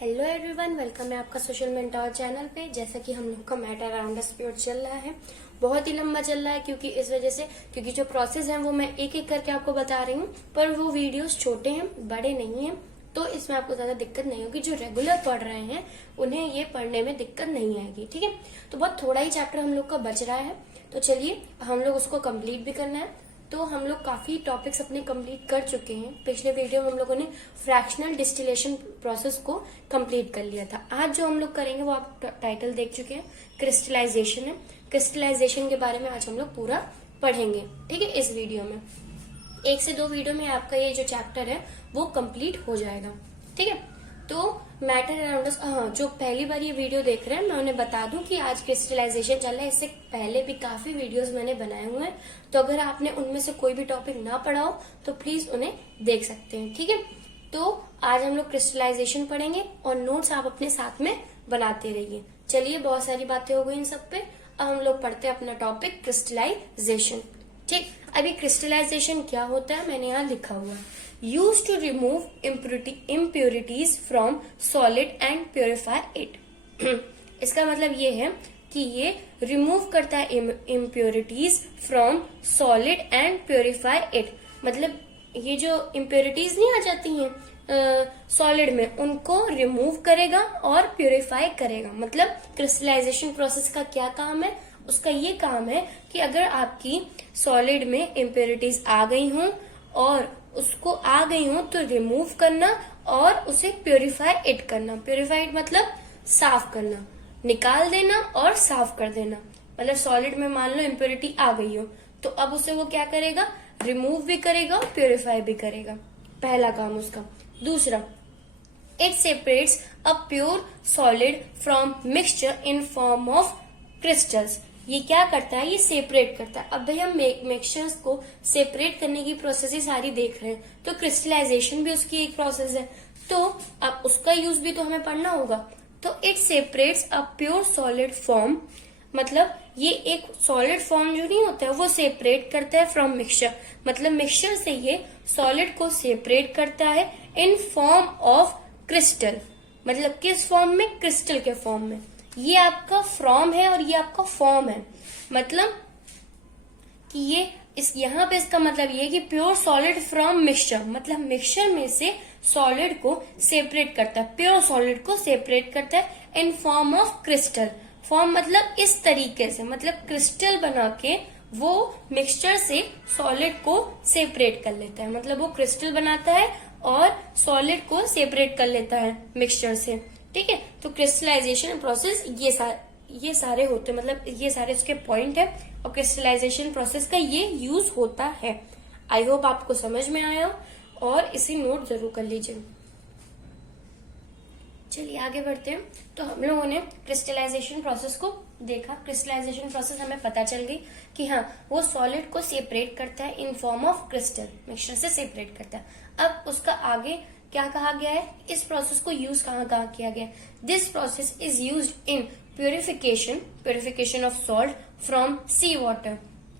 Hello everyone, welcome है आपका social mentor channel पे। जैसा कि हम लोग का मैटर अराउंड स्प्योर चल रहा है, बहुत ही लंबा चल रहा है क्योंकि इस वजह से क्योंकि जो प्रोसेस है वो मैं एक एक करके आपको बता रही हूँ, पर वो वीडियोस छोटे हैं, बड़े नहीं हैं, तो इसमें आपको ज्यादा दिक्कत नहीं होगी। जो रेगुलर पढ़ रहे हैं उन्हें ये पढ़ने में दिक्कत नहीं आएगी, ठीक है। तो बहुत थोड़ा ही चैप्टर हम लोग का बच रहा है, तो चलिए हम लोग उसको कंप्लीट भी करना है। तो हम लोग काफी टॉपिक्स अपने कंप्लीट कर चुके हैं। पिछले वीडियो में हम लोगों ने फ्रैक्शनल डिस्टिलेशन प्रोसेस को कंप्लीट कर लिया था। आज जो हम लोग करेंगे वो आप टाइटल देख चुके हैं, क्रिस्टलाइजेशन है। क्रिस्टलाइजेशन के बारे में आज हम लोग पूरा पढ़ेंगे, ठीक है। इस वीडियो में 1 से 2 वीडियो में आपका ये जो चैप्टर है वो कंप्लीट हो जाएगा, ठीक है। तो मैटर अराउंड जो पहली बार ये वीडियो देख रहे हैं, मैं उन्हें बता दूं कि आज क्रिस्टलाइजेशन चल रहा है। इससे पहले भी काफी वीडियोस मैंने बनाए हुए हैं, तो अगर आपने उनमें से कोई भी टॉपिक ना पढ़ा हो तो प्लीज उन्हें देख सकते हैं, ठीक है। तो आज हम लोग क्रिस्टलाइजेशन पढ़ेंगे और नोट्स आप अपने साथ में बनाते रहिए। चलिए, बहुत सारी बातें हो गई इन सब पे। अब हम लोग पढ़ते हैं अपना टॉपिक क्रिस्टलाइजेशन, ठीक। अभी क्रिस्टलाइजेशन क्या होता है मैंने यहाँ लिखा हुआ है। Used to remove impurities from solid and purify it. इसका मतलब ये है कि ये रिमूव करता है impurities from solid and purify it. मतलब ये जो impurities नहीं आ जाती हैं सॉलिड में, उनको रिमूव करेगा और प्योरीफाई करेगा। मतलब क्रिस्टलाइजेशन प्रोसेस का क्या काम है? उसका ये काम है कि अगर आपकी सॉलिड में impurities आ गई हों और उसको आ गई हो तो रिमूव करना और उसे प्योरीफाई इट करना। प्योरीफाई इट मतलब साफ करना, निकाल देना और साफ कर देना। मतलब सॉलिड में मान लो इम्प्योरिटी आ गई हो तो अब उसे वो क्या करेगा? रिमूव भी करेगा और प्योरीफाई भी करेगा। पहला काम उसका। दूसरा, it separates a pure solid from mixture in form of crystals. ये क्या करता है? ये सेपरेट करता है। अब भाई हम मिक्सचर्स को सेपरेट करने की प्रोसेस ही सारी देख रहे हैं, तो क्रिस्टलाइजेशन भी उसकी एक प्रोसेस है, तो अब उसका यूज भी तो हमें पढ़ना होगा। तो it separates a pure solid form, मतलब ये एक सॉलिड फॉर्म जो नहीं होता है वो सेपरेट करता है फ्रॉम मिक्सचर। मतलब मिक्सचर से ये सॉलिड को सेपरेट करता है इन फॉर्म ऑफ क्रिस्टल। मतलब किस फॉर्म में? क्रिस्टल के फॉर्म में। ये आपका फ्रॉम है और ये आपका फॉर्म है। मतलब कि ये यहाँ पे इसका मतलब ये कि प्योर सॉलिड फ्रॉम मिक्सचर, मतलब मिक्सचर में से सॉलिड को सेपरेट करता है, प्योर सॉलिड को सेपरेट करता है in form of crystal. Form मतलब इस तरीके से, मतलब क्रिस्टल बना के वो मिक्सचर से सॉलिड को सेपरेट कर लेता है। मतलब वो क्रिस्टल बनाता है और सॉलिड को सेपरेट कर लेता है मिक्सचर से, ठीक है। तो क्रिस्टलाइजेशन प्रोसेस ये सारे होते हैं, मतलब ये सारे उसके पॉइंट है और क्रिस्टलाइजेशन प्रोसेस का ये यूज होता है। आई होप आपको समझ में आया और इसे नोट जरूर कर लीजिए। चलिए आगे बढ़ते हैं। तो हम लोगों ने क्रिस्टलाइजेशन प्रोसेस को देखा। क्रिस्टलाइजेशन प्रोसेस हमें पता चल गई कि हाँ, वो सॉलिड को सेपरेट करता है in form of crystal, mixture से सेपरेट करता है। अब उसका आगे क्या कहा गया है? इस प्रोसेस को यूज कहाँ किया गया है? This process is used in purification of salt from sea water.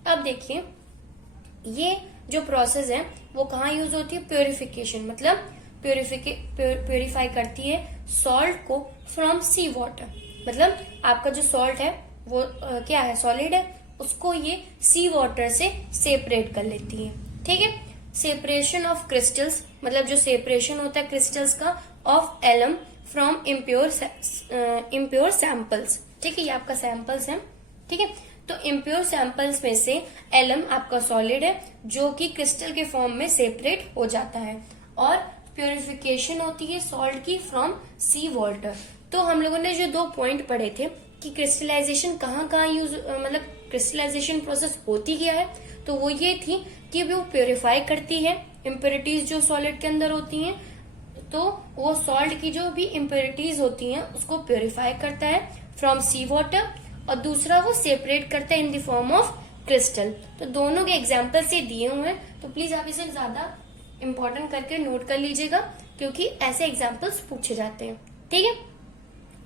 अब देखिए, ये जो प्रोसेस है वो कहाँ यूज होती है? प्योरिफिकेशन, मतलब प्योरीफाई करती है सॉल्ट को फ्रॉम सी वाटर। मतलब आपका जो सॉल्ट है वो क्या है? सॉलिड है, उसको ये सी वाटर से सेपरेट कर लेती है, ठीक है। सेपरेशन ऑफ क्रिस्टल्स, मतलब जो सेपरेशन होता है क्रिस्टल्स का of alum from impure samples, ठीक है। ये आपका सैंपल्स है, ठीक है। तो इम्प्योर सैंपल्स में से एलम आपका सॉलिड है जो कि क्रिस्टल के फॉर्म में सेपरेट हो जाता है और प्योरिफिकेशन होती है सॉल्ट की फ्रॉम सी वाटर। तो हम लोगों ने जो 2 पॉइंट पढ़े थे कि क्रिस्टलाइजेशन कहाँ यूज, मतलब क्रिस्टलाइजेशन प्रोसेस होती क्या है, तो वो ये थी कि वो प्योरीफाई करती है इम्प्योरिटीज जो सॉलिड के अंदर होती हैं, तो वो सॉल्ट की जो भी इम्प्योरिटीज होती हैं उसको प्योरीफाई करता है फ्रॉम सी वाटर, और दूसरा वो सेपरेट करता है in the form of crystal. तो दोनों के एग्जाम्पल से दिए हुए हैं, तो प्लीज आप इसे ज्यादा इम्पोर्टेंट करके नोट कर लीजिएगा क्योंकि ऐसे एग्जाम्पल्स पूछे जाते हैं, ठीक है।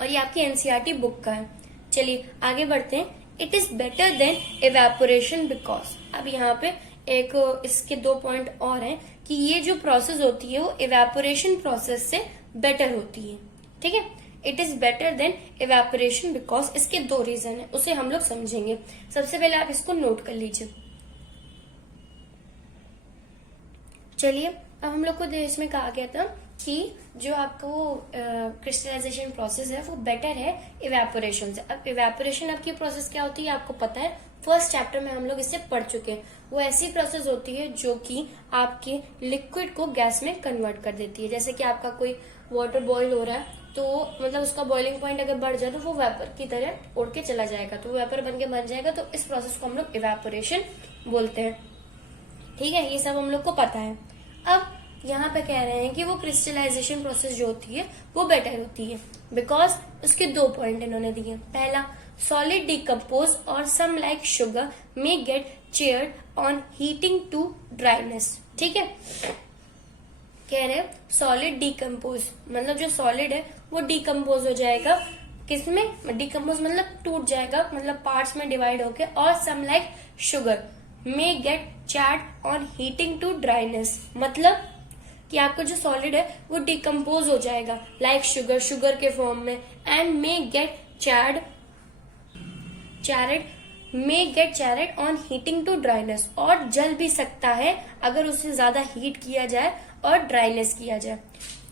और ये आपकी एनसीईआरटी बुक का है। चलिए आगे बढ़ते हैं। It is better than evaporation because, अब यहाँ पे एक इसके 2 पॉइंट और हैं कि ये जो प्रोसेस होती है वो इवेपोरेशन प्रोसेस से बेटर होती है, ठीक है। It is better than evaporation because इसके 2 रीजन है, उसे हम लोग समझेंगे। सबसे पहले आप इसको नोट कर लीजिए। चलिए, अब हम लोग को इसमें कहा गया था कि जो आपका वो क्रिस्टलाइजेशन प्रोसेस है वो बेटर है इवेपोरेशन से। अब इवेपोरेशन आपकी प्रोसेस क्या होती है आपको पता है, फर्स्ट चैप्टर में हम लोग इसे पढ़ चुके हैं। वो ऐसी प्रोसेस होती है जो कि आपके लिक्विड को गैस में कन्वर्ट कर देती है। जैसे कि आपका कोई वाटर बॉईल हो रहा है तो मतलब उसका बॉइलिंग पॉइंट अगर बढ़ जाए तो वो वेपर की तरह उड़ के चला जाएगा, तो वेपर बन के बन जाएगा। तो इस प्रोसेस को हम लोग इवेपोरेशन बोलते हैं। ठीक है, ये सब हम लोग को पता है। अब यहाँ पे कह रहे हैं कि वो क्रिस्टलाइजेशन प्रोसेस जो होती है वो बेटर होती है बिकॉज उसके 2 पॉइंट इन्होंने दिए। पहला, सॉलिड डिकम्पोज और some like sugar may get charred on heating to dryness. ठीक है, कह रहे हैं सॉलिड डिकम्पोज मतलब जो सॉलिड है वो डिकम्पोज हो जाएगा, किसमें डिकम्पोज मतलब टूट जाएगा, मतलब पार्ट्स में डिवाइड होके। और some like sugar may get charred on heating to dryness, मतलब कि आपका जो सॉलिड है वो डिकम्पोज हो जाएगा लाइक शुगर के फॉर्म में। And may get charred on heating to dryness, और जल भी सकता है अगर उसे ज्यादा हीट किया जाए और ड्राइनेस किया जाए।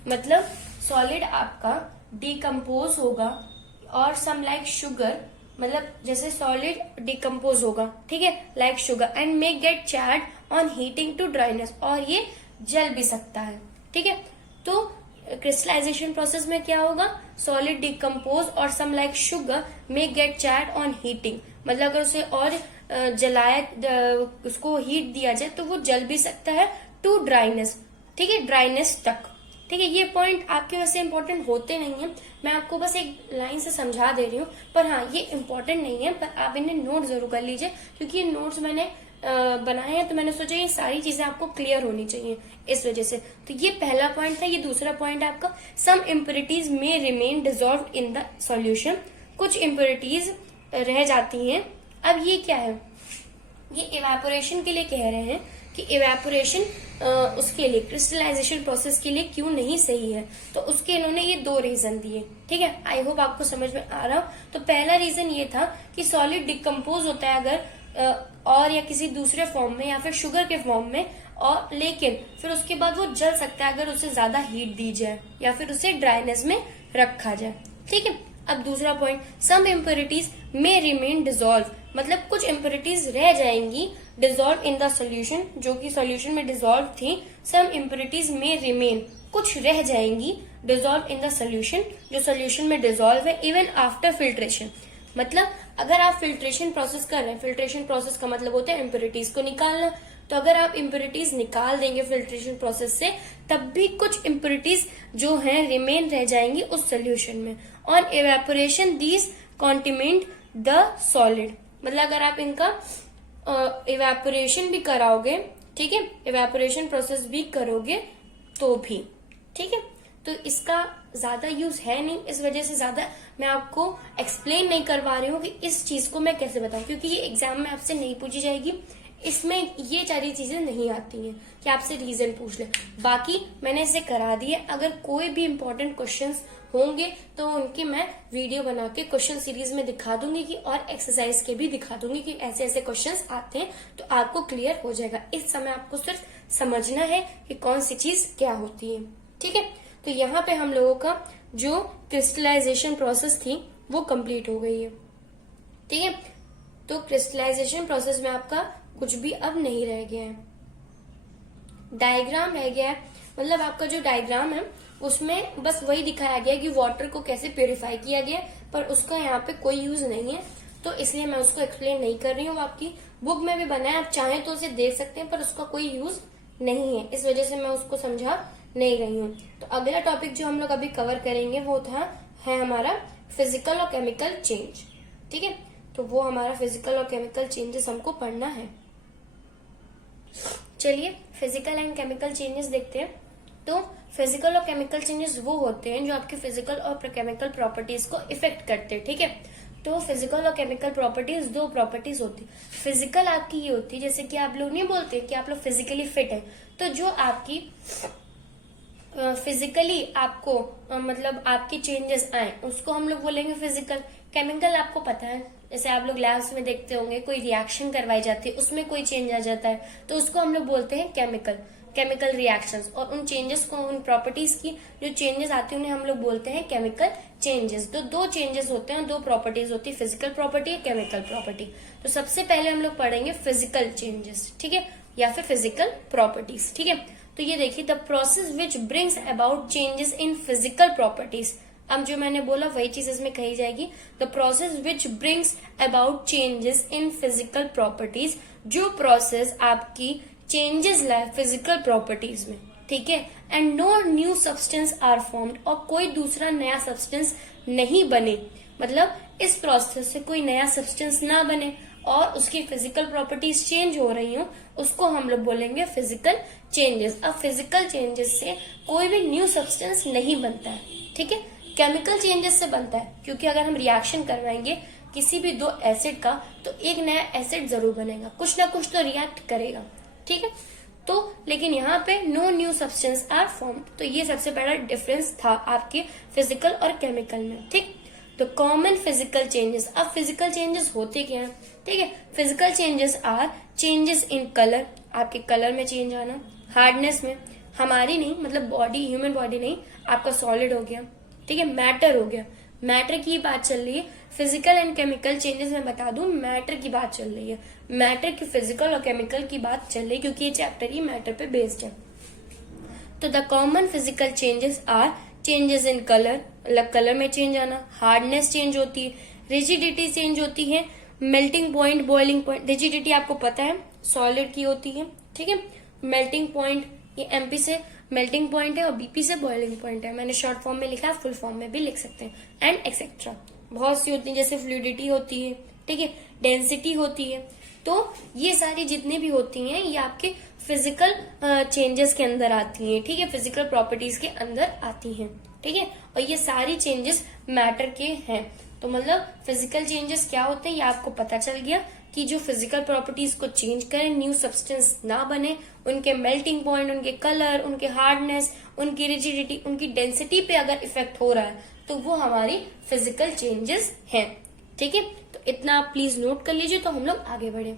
मतलब सॉलिड आपका डिकम्पोज होगा और सम लाइक शुगर, मतलब जैसे सॉलिड डिकम्पोज होगा, ठीक है, like sugar. And may get charred on heating to dryness, और ये जल भी सकता है। ठीक है, तो क्रिस्टलाइजेशन प्रोसेस में क्या होगा, सॉलिड डिकम्पोज और some like sugar may get charred on heating, मतलब अगर उसे और जलाया, उसको हीट दिया जाए तो वो जल भी सकता है टू ड्राइनेस। ठीक है, ड्राइनेस तक। ठीक है, ये पॉइंट आपके वैसे इंपॉर्टेंट होते नहीं है, मैं आपको बस एक लाइन से समझा दे रही हूँ, पर हाँ ये इंपॉर्टेंट नहीं है, पर आप इन्हें नोट जरूर कर लीजिए क्योंकि ये नोट्स मैंने बनाए हैं तो मैंने सोचा ये सारी चीजें आपको क्लियर होनी चाहिए इस वजह से। तो ये पहला पॉइंट था। ये दूसरा पॉइंट है आपका, some impurities may remain dissolved in the solution, कुछ इम्प्योरिटीज रह जाती हैं। अब ये क्या है, ये इवेपोरेशन के लिए कह रहे हैं कि इवेपोरेशन उसके लिए क्रिस्टलाइजेशन प्रोसेस के लिए क्यों नहीं सही है। तो उसके इन्होंने ये 2 रीजन दिए। ठीक है, आई होप आपको समझ में आ रहा हो। तो पहला रीजन ये था कि सॉलिड डिकम्पोज होता है अगर और या किसी दूसरे फॉर्म में या फिर शुगर के फॉर्म में, और लेकिन फिर उसके बाद वो जल सकता है अगर उसे ज्यादा हीट दी जाए या फिर उसे ड्राइनेस में रखा जाए। ठीक है, अब दूसरा पॉइंट, सम इम्प्योरिटीज मे रिमेन डिसॉल्व, मतलब कुछ इम्प्योरिटीज रह जाएंगी डिसॉल्व इन द सोल्यूशन, जो कि सोल्यूशन में डिसॉल्व थी। सम इम्प्योरिटीज मे रिमेन, कुछ रह जाएंगी डिसॉल्व इन द सोल्यूशन, जो सोल्यूशन में डिसॉल्व है, इवन आफ्टर फिल्ट्रेशन। मतलब अगर आप फिल्ट्रेशन प्रोसेस कर रहे हैं, फिल्ट्रेशन प्रोसेस का मतलब होता है इम्प्योरिटीज को निकालना, तो अगर आप इम्प्योरिटीज निकाल देंगे फिल्ट्रेशन प्रोसेस से, तब भी कुछ इम्प्योरिटीज जो हैं रिमेन रह जाएंगी उस सोल्यूशन में। On evaporation these contaminate the solid, मतलब अगर आप इनका इवेपोरेशन भी कराओगे, ठीक है, इवेपोरेशन प्रोसेस भी करोगे तो भी, ठीक है। तो इसका ज्यादा यूज है नहीं, इस वजह से ज्यादा मैं आपको एक्सप्लेन नहीं करवा रही हूँ कि इस चीज को मैं कैसे बताऊं, क्योंकि ये एग्जाम में आपसे नहीं पूछी जाएगी। इसमें ये सारी चीजें नहीं आती हैं कि आपसे रीजन पूछ ले। बाकी मैंने इसे करा दिए, अगर कोई भी इम्पोर्टेंट क्वेश्चंस होंगे तो उनकी मैं वीडियो बना के क्वेश्चन सीरीज में दिखा दूंगी कि, और एक्सरसाइज के भी दिखा दूंगी कि ऐसे ऐसे क्वेश्चंस आते हैं, तो आपको क्लियर हो जाएगा। इस समय आपको सिर्फ समझना है कि कौन सी चीज क्या होती है, ठीक है। तो यहाँ पे हम लोगों का जो क्रिस्टलाइजेशन प्रोसेस थी वो कंप्लीट हो गई है, ठीक है। तो क्रिस्टलाइजेशन प्रोसेस में आपका कुछ भी अब नहीं रह गया है, डायग्राम रह गया है। मतलब आपका जो डायग्राम है उसमें बस वही दिखाया गया कि वाटर को कैसे प्योरीफाई किया गया, पर उसका यहाँ पे कोई यूज नहीं है, तो इसलिए मैं उसको एक्सप्लेन नहीं कर रही हूँ। आपकी बुक में भी बना है, आप चाहें तो उसे देख सकते हैं, पर उसका कोई यूज नहीं है, इस वजह से मैं उसको समझा नहीं रही हूँ। तो अगला टॉपिक जो हम लोग अभी कवर करेंगे वो है हमारा फिजिकल और केमिकल चेंज, ठीक है। तो वो हमारा फिजिकल और केमिकल चेंजेस हमको पढ़ना है। चलिए फिजिकल एंड केमिकल चेंजेस देखते हैं। तो फिजिकल और केमिकल चेंजेस वो होते हैं जो आपके फिजिकल और केमिकल प्रॉपर्टीज को इफेक्ट करते हैं, ठीक है। तो फिजिकल और केमिकल प्रॉपर्टीज 2 प्रॉपर्टीज होती है। फिजिकल आपकी ये होती है, जैसे कि आप लोग नहीं बोलते कि आप लोग फिजिकली फिट है, तो जो आपकी फिजिकली आपको मतलब आपके चेंजेस आए उसको हम लोग बोलेंगे फिजिकल। केमिकल आपको पता है, जैसे आप लोग लैब्स में देखते होंगे कोई रिएक्शन करवाई जाती है उसमें कोई चेंज आ जाता है तो उसको हम लोग बोलते हैं केमिकल, केमिकल रिएक्शंस। और उन चेंजेस को, उन प्रॉपर्टीज की जो चेंजेस आती है उन्हें हम लोग बोलते हैं केमिकल चेंजेस। तो दो चेंजेस होते हैं, दो प्रॉपर्टीज होती है, फिजिकल प्रॉपर्टी, केमिकल प्रॉपर्टी। तो सबसे पहले हम लोग पढ़ेंगे फिजिकल चेंजेस, ठीक है, या फिर फिजिकल प्रॉपर्टीज, ठीक है। तो ये देखिए, the process which brings about changes in physical properties. अब जो मैंने बोला वही चीज इसमें कही जाएगी, the process which brings about changes in physical properties. जो प्रोसेस आपकी चेंजेस लाए फिजिकल प्रॉपर्टीज में, ठीक है, and no new substance are formed, और कोई दूसरा नया सब्सटेंस नहीं बने, मतलब इस प्रोसेस से कोई नया सब्सटेंस ना बने और उसकी फिजिकल प्रॉपर्टीज चेंज हो रही हो, उसको हम लोग बोलेंगे फिजिकल चेंजेस। अब फिजिकल चेंजेस से कोई भी न्यू सब्सटेंस नहीं बनता है, ठीक है, केमिकल चेंजेस से बनता है, क्योंकि अगर हम रिएक्शन करवाएंगे किसी भी दो एसिड का तो एक नया एसिड जरूर बनेगा, कुछ ना कुछ तो रिएक्ट करेगा, ठीक है। तो लेकिन यहाँ पे no new substance are formed, तो ये सबसे बड़ा डिफरेंस था आपके फिजिकल और केमिकल में, ठीक। तो कॉमन फिजिकल चेंजेस, अब फिजिकल चेंजेस होते क्या है, ठीक है। Physical changes are changes in colour, आपके कलर में चेंज आना, हार्डनेस में, हमारी नहीं मतलब बॉडी, ह्यूमन बॉडी नहीं, आपका सॉलिड हो गया, ठीक है, मैटर हो गया, मैटर की बात चल रही है। फिजिकल एंड केमिकल चेंजेस में बता दूं, मैटर की बात चल रही है, मैटर की फिजिकल और केमिकल की बात चल रही है, क्योंकि ये चैप्टर ही मैटर पे बेस्ड है। तो the common physical changes are changes in colour, मतलब कलर में चेंज आना, हार्डनेस चेंज होती है, रिजिडिटी चेंज होती है, melting point, boiling point. Rigidity आपको पता है सॉलिड की होती है, ठीक है। मेल्टिंग पॉइंट, ये एमपी से मेल्टिंग पॉइंट है और बीपी से बॉइलिंग पॉइंट है, मैंने शॉर्ट फॉर्म में लिखा है, फुल फॉर्म में भी लिख सकते हैं, एंड एक्सेट्रा। बहुत सी होती है, जैसे फ्लूइडिटी होती है, ठीक है, डेंसिटी होती है। तो ये सारी जितनी भी होती हैं ये आपके फिजिकल चेंजेस के अंदर आती हैं, ठीक है, फिजिकल प्रॉपर्टीज के अंदर आती हैं, ठीक है। और ये सारी चेंजेस मैटर के हैं। तो मतलब फिजिकल चेंजेस क्या होते हैं ये आपको पता चल गया कि जो फिजिकल प्रॉपर्टीज को चेंज करें, न्यू सब्सटेंस ना बने, उनके मेल्टिंग पॉइंट, उनके कलर, उनके हार्डनेस, उनकी रिजिडिटी, उनकी डेंसिटी पे अगर इफेक्ट हो रहा है तो वो हमारी फिजिकल चेंजेस हैं, ठीक है। तो इतना आप प्लीज नोट कर लीजिए, तो हम लोग आगे बढ़े।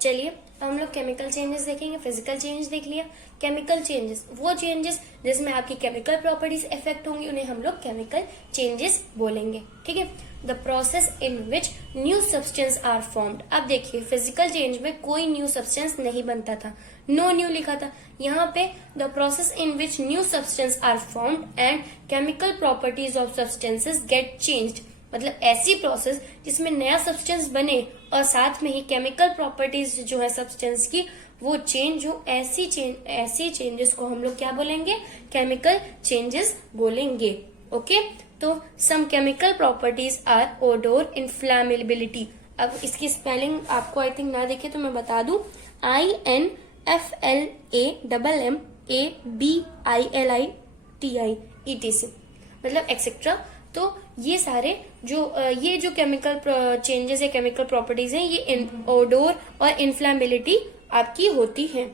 चलिए हम लोग केमिकल चेंजेस देखेंगे, फिजिकल चेंज देख लिया। केमिकल चेंजेस, वो चेंजेस जिसमें आपकी केमिकल प्रॉपर्टीज इफेक्ट होंगी उन्हें हम लोग केमिकल चेंजेस बोलेंगे, ठीक है। The process in which new substance are formed. अब देखिए फिजिकल चेंज में कोई न्यू सब्सटेंस नहीं बनता था, नो न्यू लिखा था, यहाँ पे the process in which new substance are formed and chemical properties of substances get changed, मतलब ऐसी प्रोसेस जिसमें नया सब्सटेंस बने और साथ में ही केमिकल प्रॉपर्टीज जो है सब्सटेंस की वो चेंज हो, ऐसी चेंजेस को हम लोग क्या बोलेंगे, केमिकल चेंजेस बोलेंगे, ओके। तो some chemical properties are odour, inflammability. अब इसकी स्पेलिंग आपको आई थिंक ना देखे तो मैं बता दूं, INFLAMMABILITI, मतलब एक्सेट्रा। तो ये सारे ये जो केमिकल चेंजेस है, केमिकल प्रॉपर्टीज हैं, ये ओडोर और इन्फ्लामेबिलिटी आपकी होती है।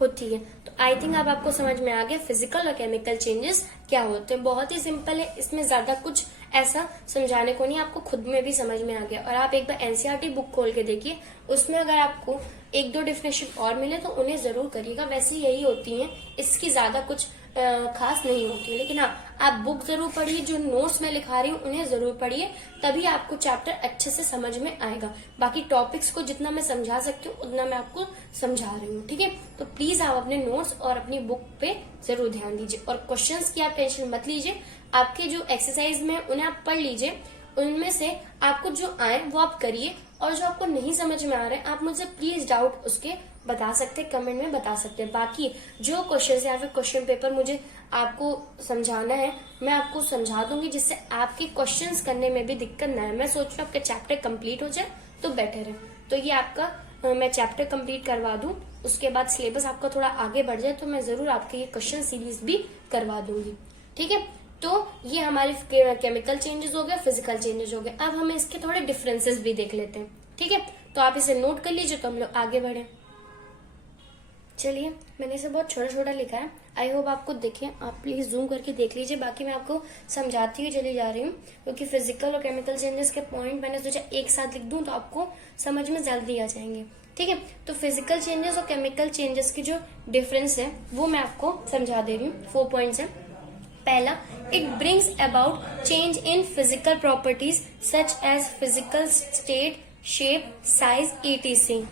तो आई थिंक अब आपको समझ में आ गया फिजिकल और केमिकल चेंजेस क्या होते हैं। बहुत ही सिंपल है, इसमें ज्यादा कुछ ऐसा समझाने को नहीं, आपको खुद में भी समझ में आ गया। और आप एक बार एनसीईआरटी बुक खोल के देखिए, उसमें अगर आपको एक दो डिफिनेशन और मिले तो उन्हें जरूर करिएगा, वैसे यही होती हैं, इसकी ज्यादा कुछ खास नहीं होती है। लेकिन हाँ, आप बुक जरूर पढ़िए, जो नोट्स मैं लिखा रही हूँ उन्हें जरूर पढ़िए, तभी आपको चैप्टर अच्छे से समझ में आएगा। बाकी टॉपिक्स को जितना मैं समझा सकती हूँ उतना मैं आपको समझा रही हूँ, ठीक है। तो प्लीज आप अपने नोट्स और अपनी बुक पे जरूर ध्यान दीजिए, और क्वेश्चंस की आप टेंशन मत लीजिए, आपके जो एक्सरसाइज में उन्हें आप पढ़ लीजिए, उनमें से आपको जो आए वो आप करिए, और जो आपको नहीं समझ में आ रहा है आप मुझे प्लीज डाउट उसके बता सकते हैं, कमेंट में बता सकते हैं। बाकी जो क्वेश्चन या फिर क्वेश्चन पेपर मुझे आपको समझाना है मैं आपको समझा दूंगी, जिससे आपके क्वेश्चंस करने में भी दिक्कत ना है। मैं सोच रही हूँ आपका चैप्टर कंप्लीट हो जाए तो बेटर है। तो ये आपका मैं चैप्टर कंप्लीट करवा दूं, उसके बाद सिलेबस आपका थोड़ा आगे बढ़ जाए तो मैं जरूर आपके ये क्वेश्चन सीरीज भी करवा दूंगी, ठीक है। तो ये हमारे केमिकल चेंजेस हो गए, फिजिकल चेंजेस हो गए। अब हमें इसके थोड़े डिफरेंसेस भी देख लेते हैं, ठीक है। तो आप इसे नोट कर लीजिए, तो हम लोग आगे बढ़े। चलिए, मैंने इसे बहुत छोटा छोटा लिखा है, आई होप आपको दिखे, आप प्लीज जूम करके देख लीजिए। बाकी मैं आपको समझाती हुई चली जा रही हूँ, क्योंकि फिजिकल और केमिकल चेंजेस के पॉइंट मैंने सोचा एक साथ लिख दूं तो आपको समझ में जल्दी आ जाएंगे। ठीक है, तो फिजिकल चेंजेस और केमिकल चेंजेस की जो डिफरेंस है वो मैं आपको समझा दे रही हूँ। 4 पॉइंट्स है। पहला, it brings about change in physical properties such as physical state, shape, size, etc।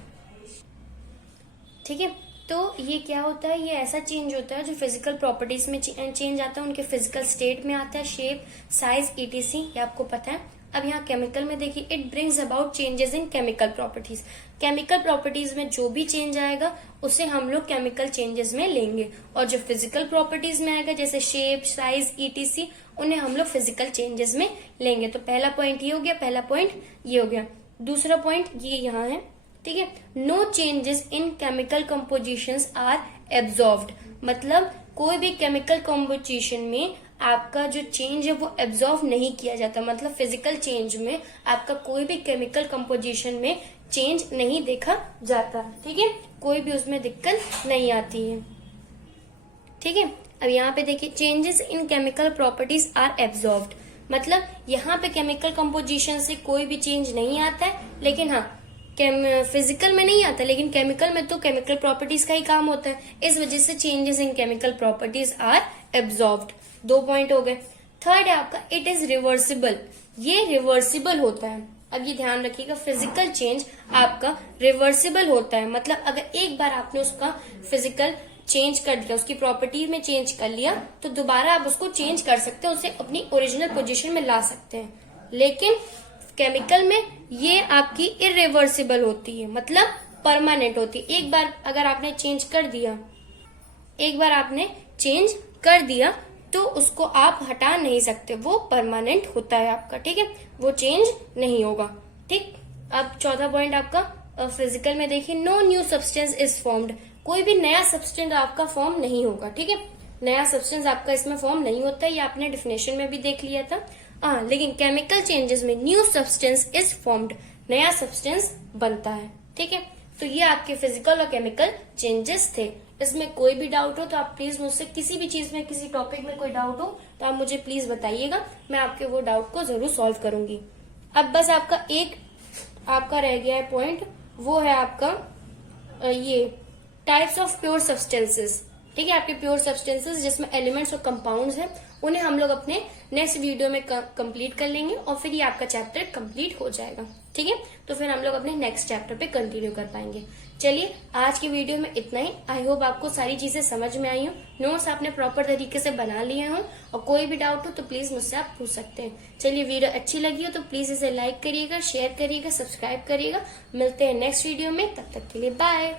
ठीक है, तो ये क्या होता है, ये ऐसा चेंज होता है जो फिजिकल प्रॉपर्टीज में चेंज आता है, उनके फिजिकल स्टेट में आता है, शेप, साइज, etc। ये आपको पता है। अब यहाँ केमिकल में देखिए, it brings about changes in chemical properties. Chemical properties में जो भी चेंज आएगा उसे हम लोग केमिकल चेंजेस में लेंगे, और जो फिजिकल प्रॉपर्टीज में आएगा जैसे शेप, साइज, etc, उन्हें हम लोग फिजिकल चेंजेस में लेंगे। तो पहला पॉइंट ये हो गया, पहला पॉइंट ये हो गया। दूसरा पॉइंट ये यहाँ है, ठीक है, no changes in chemical compositions are observed. मतलब कोई भी केमिकल कंपोजिशन में आपका जो चेंज है वो एब्जॉर्व नहीं किया जाता। मतलब फिजिकल चेंज में आपका कोई भी केमिकल कंपोजिशन में चेंज नहीं देखा जाता। ठीक है, कोई भी उसमें दिक्कत नहीं आती है। ठीक है, अब यहाँ पे देखिए, changes in chemical properties are observed. मतलब यहाँ पे केमिकल कंपोजिशन से कोई भी चेंज नहीं आता है, लेकिन हाँ फिजिकल में नहीं आता, लेकिन केमिकल में तो केमिकल प्रॉपर्टीज का ही काम होता है। इस वजह से changes in chemical properties are observed. 2 point हो गए। थर्ड है आपका, इट इज रिवर्सिबल। ये रिवर्सिबल होता है। अब ये ध्यान रखिएगा, फिजिकल चेंज आपका रिवर्सिबल होता है। मतलब अगर एक बार आपने उसका फिजिकल चेंज कर दिया, उसकी प्रॉपर्टी में चेंज कर लिया, तो दोबारा आप उसको चेंज कर सकते हैं, उसे अपनी ओरिजिनल पोजीशन में ला सकते हैं। लेकिन केमिकल में ये आपकी इरिवर्सिबल होती है, मतलब परमानेंट होती है। एक बार अगर आपने चेंज कर दिया, एक बार आपने चेंज कर दिया तो उसको आप हटा नहीं सकते, वो परमानेंट होता है आपका। ठीक है, वो चेंज नहीं होगा। ठीक, अब चौथा पॉइंट आपका फिजिकल में देखिए, no new substance is formed. कोई भी नया सब्सटेंस आपका फॉर्म नहीं होगा। ठीक है, नया सब्सटेंस आपका इसमें फॉर्म नहीं होता, ये आपने डिफिनेशन में भी देख लिया था। लेकिन केमिकल चेंजेस में न्यू सब्सटेंस इज फॉर्म्ड, नया सब्सटेंस बनता है। ठीक है, तो ये आपके फिजिकल और केमिकल चेंजेस थे। इसमें कोई भी डाउट हो तो आप प्लीज मुझसे, किसी भी चीज में, किसी टॉपिक में कोई डाउट हो तो आप मुझे प्लीज बताइएगा, मैं आपके वो डाउट को जरूर सॉल्व करूंगी। अब बस आपका एक आपका रह गया है पॉइंट, वो है आपका ये टाइप्स ऑफ प्योर सब्सटेंसेस। ठीक है, आपके प्योर सब्सटेंसेस जिसमें एलिमेंट्स और कंपाउंड्स हैं, उन्हें हम लोग अपने नेक्स्ट वीडियो में कंप्लीट कर लेंगे, और फिर ये आपका चैप्टर कंप्लीट हो जाएगा। ठीक है, तो फिर हम लोग अपने नेक्स्ट चैप्टर पे कंटिन्यू कर पाएंगे। चलिए, आज की वीडियो में इतना ही। आई होप आपको सारी चीजें समझ में आई हो, नोट्स आपने प्रॉपर तरीके से बना लिए हों, और कोई भी डाउट हो तो प्लीज मुझसे आप पूछ सकते हैं। चलिए, वीडियो अच्छी लगी हो तो प्लीज इसे लाइक करिएगा, शेयर करिएगा, सब्सक्राइब करिएगा। मिलते हैं नेक्स्ट वीडियो में, तब तक के लिए बाय।